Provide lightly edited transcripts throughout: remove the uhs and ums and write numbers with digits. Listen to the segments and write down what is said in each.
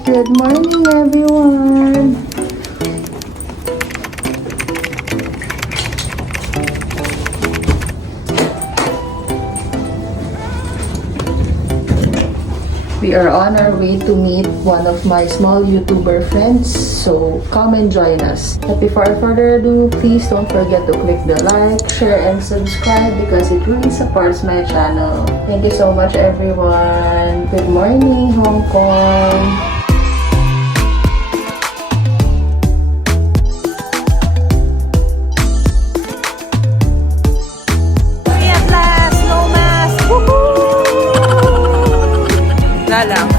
Good morning, everyone. We are on our way to meet one of my small YouTuber friends, so come and join us. But before further ado, please don't forget to click the like, share, and subscribe because it really supports my channel. Thank you so much, everyone. Good morning, Hong Kong. Lang.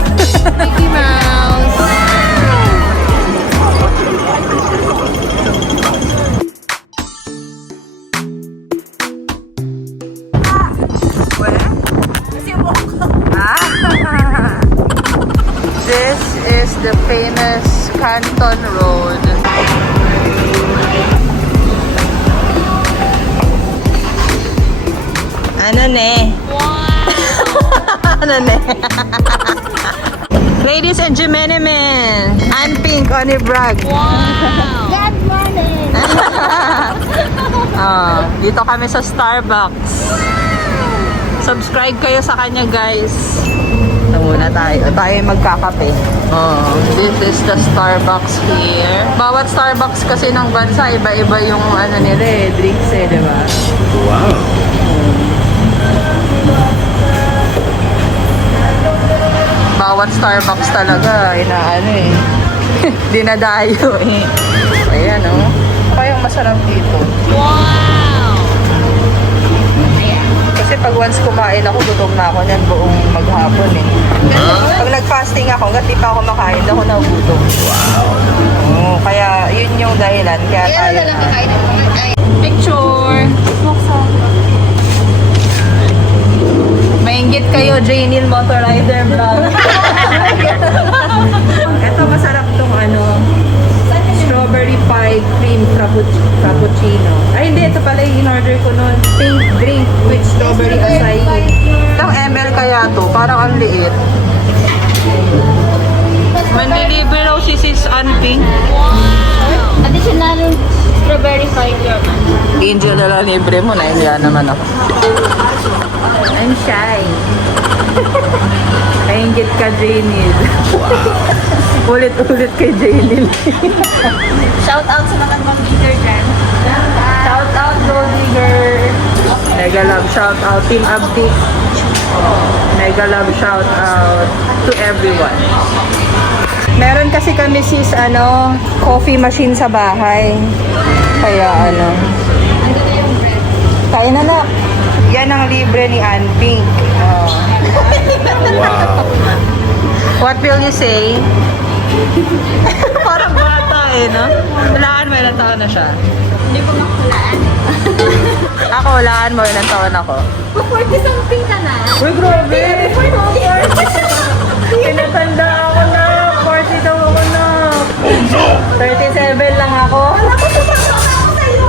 Mickey Mouse. This is the famous Canton Road. Ano ne? Wow! Ano ne? Ladies and gentlemen, I'm Pink on Brag. Wow! Good morning! Dito kami sa Starbucks. Subscribe kayo sa kanya, guys. Ito muna tayo. Tayo magkakape. This is the Starbucks here. Bawat Starbucks kasi ng bansa, iba-iba yung ano nila drinks di ba? Wow. Bawat Starbucks talaga, inaano dinadayo Ayan Kaya masarap dito. Wow! Kasi pag once kumain ako, gutom na ako niyan buong maghapon Pag nag-fasting ako, hanggat di pa ako makain, ako nagutom. Wow! Kaya yun yung dahilan. Kaya tayo Picture! Maingit kayo, Janil Motorizer Vlog. Ito masarap tong strawberry pie cream frappuccino. Ay hindi, ito pala yung in-order ko noon. Pink drink with strawberry acai. Ilang ml kaya to? Parang ang liit. Manlilibre raw si Sis Anping. Additional strawberry fiber. Angel na lang libre mo, nahiya naman ako. I'm shy. Nainggit ka, Janil. Wow. Ulit-ulit kay Janil. Shout out sa mga computer dyan. Shout out, Gold Digger. Mega love shout out, Team Abdi. Mega love shout out to everyone. Meron kasi kami sis, coffee machine sa bahay. Kaya kaya na. Yan ang libre ni Ann Pink. Wow. What will you say? Parang bata no? Walaan mo, ilang taon na siya? Hindi ko makulaan. Ako, walaan mo, ilang taon ako? 40 something ka na. Uy, grabe! Tinatanda ako na! 40 daw ako na! 37 lang ako. Wala ko sumama ako sa'yo.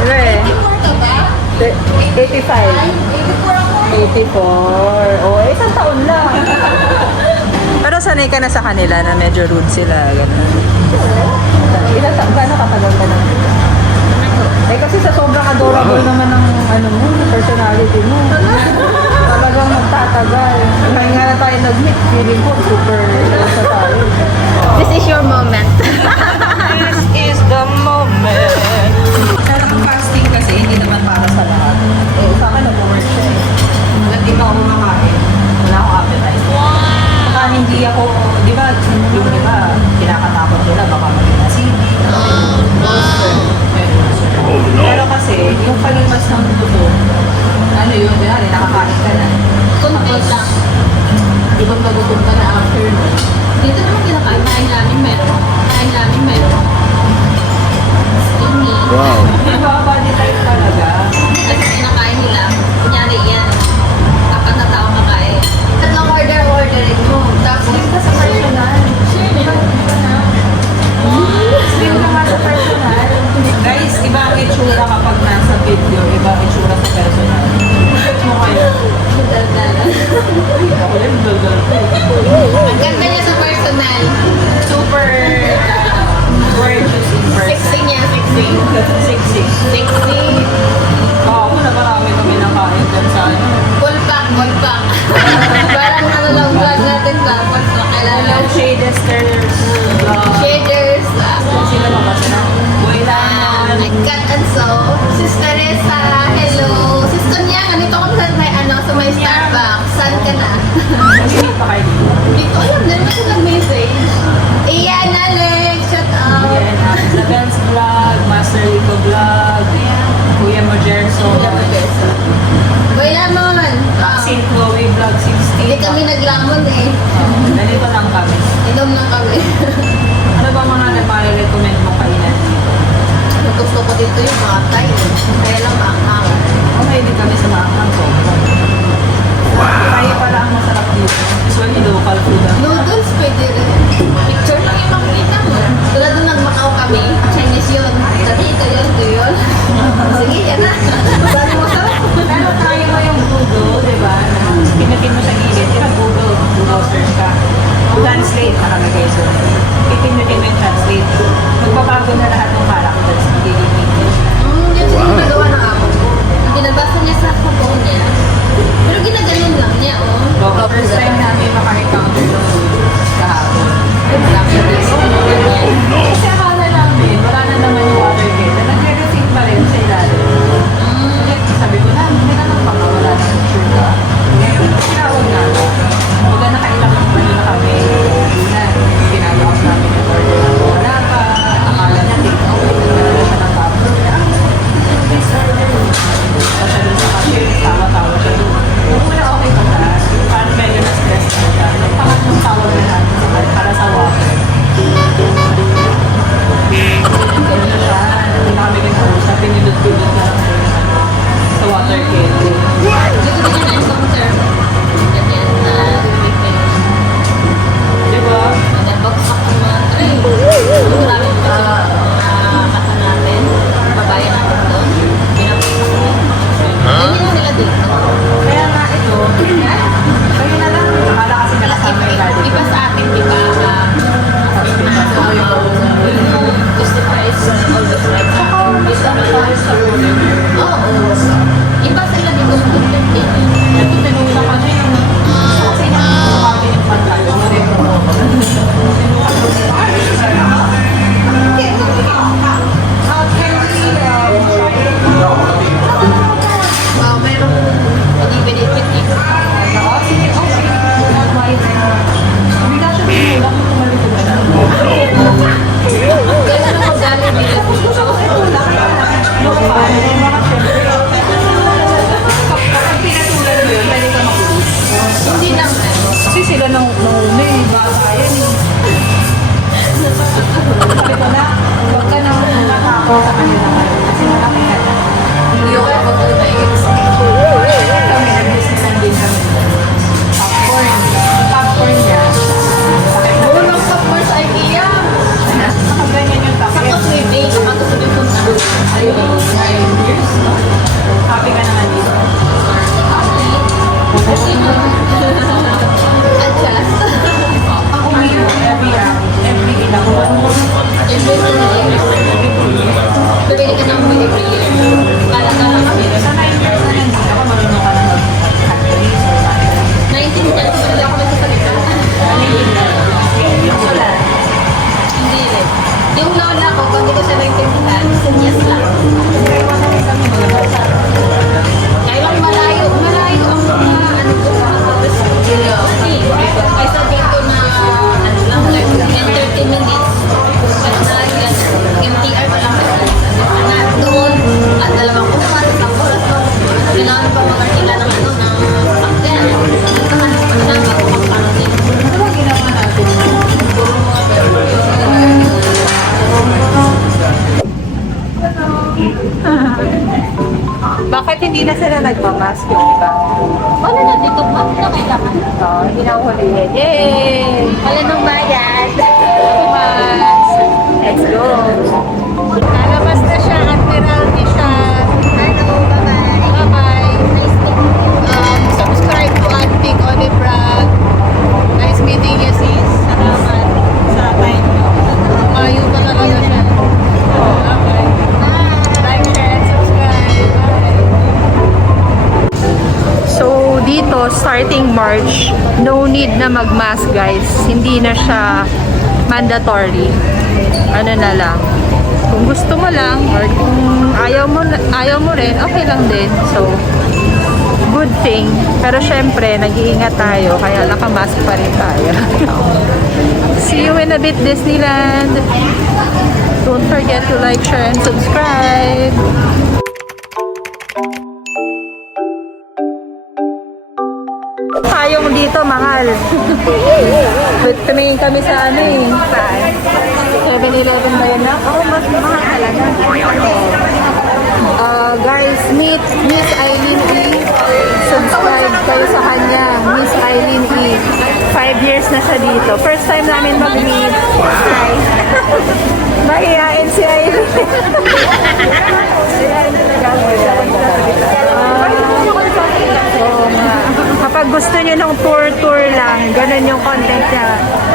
Ano 84 ka ba? 85. 84 ako. 84. Oh, isang taon lang. Pero sanay ka na sa kanila na medyo rude sila. Ganun. Gano'ng katagal ka lang? Kasi sa sobrang adorable naman ng personality mo. Talagang magtatagal. Ngayon nga na tayo nag-meet, feeling ko super sa tayo. This is your moment. This is the moment. Pero ang fasting kasi, hindi naman para sa lahat. Sa akin, nag-work siya Hanggang di pa ako kumakain, wala akong appetite. Saka hindi ako, di ba, yung iba, kinakatakot nila, baka maging acidic. Pero kasi, yung palimas ng dugo, yun, nakakain ka na. Kunti lang. Ibang nagutom ka na after no. Dito naman kinakain. Kain namin meron. Skinny. Wow. Di ba, body type talaga? Kasi kinakain nila. Kunyari yan. Apat na tao makain. Tatlong orderin mo. Tapos Slim ka sa personal. Slim ka nga sa personal. Guys, iba ang itsura kapag nasa video, iba ang itsura sa personal. Mo kayo. daldal. Ako rin, daldal ko. Ang Shadesters vlog. Shaders. Sino ba ba sila? Boy lang. Kat and so. Sis Teresa, hello. Sis Tonya, ganito kami sa may sa may Starbucks. Saan ka na? Hindi pa kayo dito. Hindi ko alam, dahil mo siya nag-message. Iyan, Alex, shout out. Ayan, The Benz Vlog, Master Rico Vlog, Kuya Mojerso, Boy Lamon. St. Chloe Vlog 16. Hindi kami naglamon eh. Ganito lang kami. Inom lang kami. Ano ba mga nagpare-recommend mo kainan dito? Gusto ko dito yung mga Thai. Kaya lang maanghang. Okay, hindi kami sa maanghang ko. Kaya pala ang masarap dito. Usually local food ang Noodles, pwede rin. Picture lang yung makikita mo. Tulad nung nagmakaw kami, Chinese yun. Dati ito yun. Sige, yan na. Saan mo sa? Pero try mo yung Google, di ba? Pinutin mo sa gilid. Tira Google. Google search ka. Translate, nakalagay doon. Pinutin mo yung translate. Magbabago na lahat ng characters. Magiging English. Yan siya yung nagawa ng amo ko. Ginabasa niya sa phone niya. Pero ginaganon lang niya, oh. So, first time namin maka-encounter yung kahapon. Kasi akala namin, wala na naman yung water gate. Nag-re-refit pa rin sa ilalim. Sabi ko na, hindi na magpapawala ng sure ka. Ngayon, tinawag na ako. Huwag na nakailang ng ano na kami. Una, pinagawas namin yung order na wala pa. Akala niya, take out. Nagdala siya ng bubble. Please order. Kasi doon sa cashier, tawa-tawa siya doon. Kung una okay pa na, parang medyo na-stress na siya. Pangatlong tawag na natin para sa water. Ganun na siya. Hindi na kami nag-uusap. Pinilot-pilot na lang sa water kettle. Dito din yung encounter. Ganyan na refresh. Di ba? Nabagsak ang mga tray. Marami pa kasa natin. Babae natin doon. Pinapagsak natin. Ganyan na sila dito. Kaya nga ito, kayo na lang. Akala kasi nakasama yung daddy. Iba sa atin, di ba? Gusto pa is always like Oo. Iba sila dito sa Philippines. Ito tinula kasi yung kasi nakakapagin yung pantay. Wow, mayroong pag-ibig-ibig dito. Kaya na ako dali dito. Hindi naman. Kasi sila nang nauna eh, bata yan eh. Sabi ko na, huwag ka nang natakot sa kanila ngayon kasi malaki ka na. Hindi ako mag-organize. Kami, nag-businessan din kami. Popcorn. Yung popcorn niya. Sakit na Unang support sa IKEA. nakaganyan yung Sakto takip. swimming. Ako sabi ko na. Ayun, 9 years, no? Happy ka naman dito. Adjust. Ako umiinom every ilang buwan. Pabili ka ng bili-bili. Para ka lang kami. Sa 9 years na yan, hindi ako marunong ka na mag-Cantonese or Mandarin. 19 years old ako nagsasalita. Yung wala. Hindi rin. Yung lola ko, pag hindi ko siya naintindihan, yes lang. Kaya lang malayo ang mga ano ko sa tapos ay sabi ko na ano lang, like 10-30 minutes. At MTR pa lang na doon at dalawang kuwan, isang oras ko. Kailangan pa mag-artila ng ano, ng sakyan. Sabi ko magpanatin. Ano ba ginawa natin? Puro mga Bakit hindi na sila nagmamask yung iba? Wala na dito pa, na kailangan. Oo, hindi na hulihin. Yay! Wala nang bayad. Mask! Let's go! Nalabas na siya, Admiralty siya. Hello, bye-bye. Bye-bye! Nice meeting you. Subscribe to Antique Olive Brand. Nice meeting you, sis. Salamat sa time nyo. Mayo pa talaga siya. Okay. Like, share, and subscribe. Bye! So, dito, starting March, no need na mag-mask guys. Hindi na siya mandatory. Ano na lang. Kung gusto mo lang or kung ayaw mo rin, okay lang din. So, good thing. Pero syempre, nag-iingat tayo kaya nakamask pa rin tayo. See you in a bit, Disneyland. Don't forget to like, share, and subscribe. Tayong dito, mahal. Tumingin kami sa ano eh. 7-Eleven ba yun na? Oo, mas mahal talaga. Guys, meet Miss Eileen E. Subscribe kayo sa kanya. Miss Eileen E. 5 years na siya dito. First time namin mag-meet. Hi. Mahihain si Eileen. Kapag gusto nyo ng tour lang, ganun yung content niya.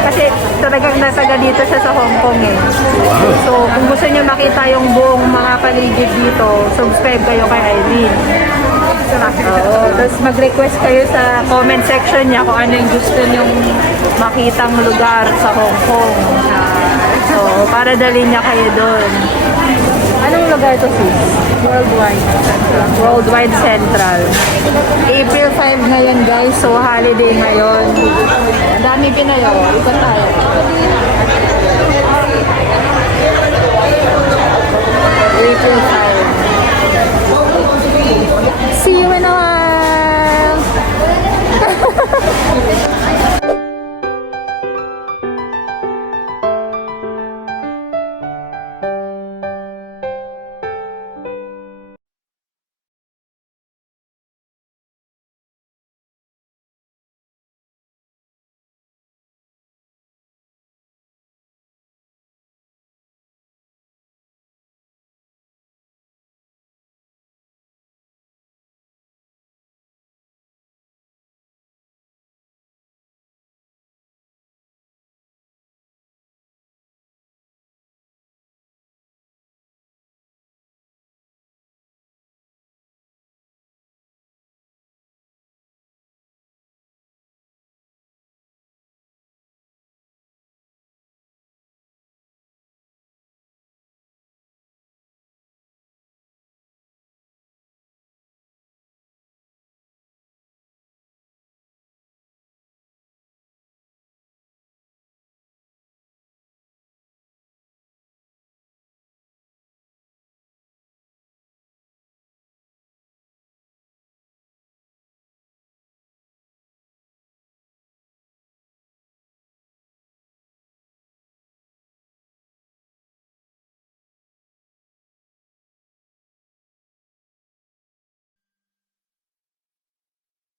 Kasi talagang nataga dito siya sa Hong Kong eh. So, kung gusto nyo makita yung buong mga paligid dito, subscribe kayo kay Eileen. Tapos mag-request kayo sa comment section niya kung ano yung gusto nyong makitang lugar sa Hong Kong. So, para dalhin niya kayo doon. Anong lugar to, sis? Worldwide Central. Worldwide Central. April 5 ngayon, guys. So, holiday ngayon. Ang dami Pinayo. Ikot tayo. April 5. See you in a while!